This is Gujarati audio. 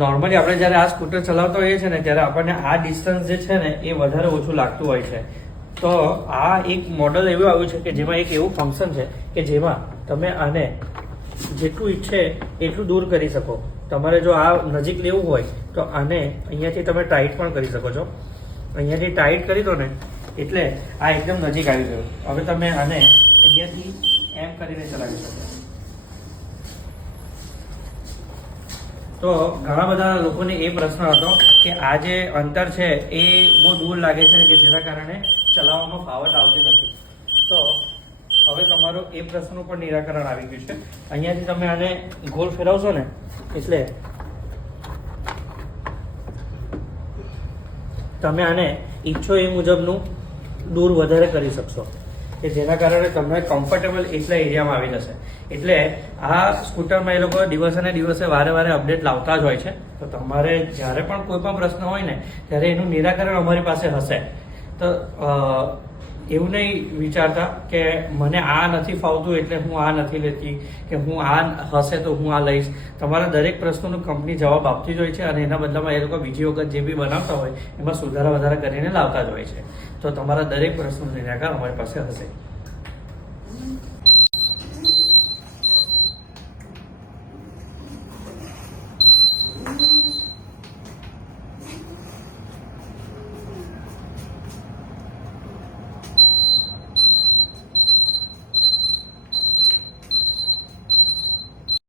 નોર્મલી આપણે જ્યારે આ સ્કૂટર ચલાવતા હોઈએ છીએ ને ત્યારે આપણને આ ડિસ્ટન્સ જે છે ને એ વધારે ઓછું લાગતું હોય છે. તો આ એક મોડલ એવું આવ્યું છે કે જેમાં એક એવું ફંક્શન છે કે જેમાં તમે આને જેટલું ઈચ્છે એટલું દૂર કરી શકો. તમારે જો આ નજીક લેવું હોય તો આને અહીંયાથી તમે ટાઈટ પણ કરી શકો છો. અહીંયાથી ટાઈટ કરી દો ને એટલે આ એકદમ નજીક આવી ગયું. હવે તમે આને અહીંયાથી એમ કરીને ચલાવી શકો. તો ઘણા બધા લોકોને એ પ્રશ્ન હતો કે આ જે અંતર છે એ બહુ દૂર લાગે છે કે જેના કારણે ચલાવવામાં ફાવટ આવતી નથી. તો હવે તમારું એ પ્રશ્નનું પણ નિરાકરણ આવી ગયું છે. અહીંયાથી તમે આને ગોળ ફેરવશો ને એટલે તમે આને ઈચ્છો એ મુજબનું દૂર વધારે કરી શકશો કે જેના કારણે તમને કમ્ફર્ટેબલ એટલા એરિયામાં આવી જશે. એટલે આ સ્કૂટરમાં એ લોકો દિવસે ને દિવસે વારે વારે અપડેટ લાવતા જ હોય છે. તો તમારે જ્યારે પણ કોઈ પણ પ્રશ્ન હોય ને ત્યારે એનું નિરાકરણ અમારી પાસે હશે. તો એવું નહીં વિચારતા કે મને આ નથી ફાવતું એટલે હું આ નથી લેતી કે હું આ હશે તો હું આ લઈશ. તમારા દરેક પ્રશ્નોનો કંપની જવાબ આપતી જ હોય છે અને એના બદલામાં એ લોકો બીજી વખત જે બી બનાવતા હોય એમાં સુધારા વધારા કરીને લાવતા જ હોય છે. તો તમારા દરેક પ્રશ્નોનું નિરાકરણ અમારી પાસે હશે.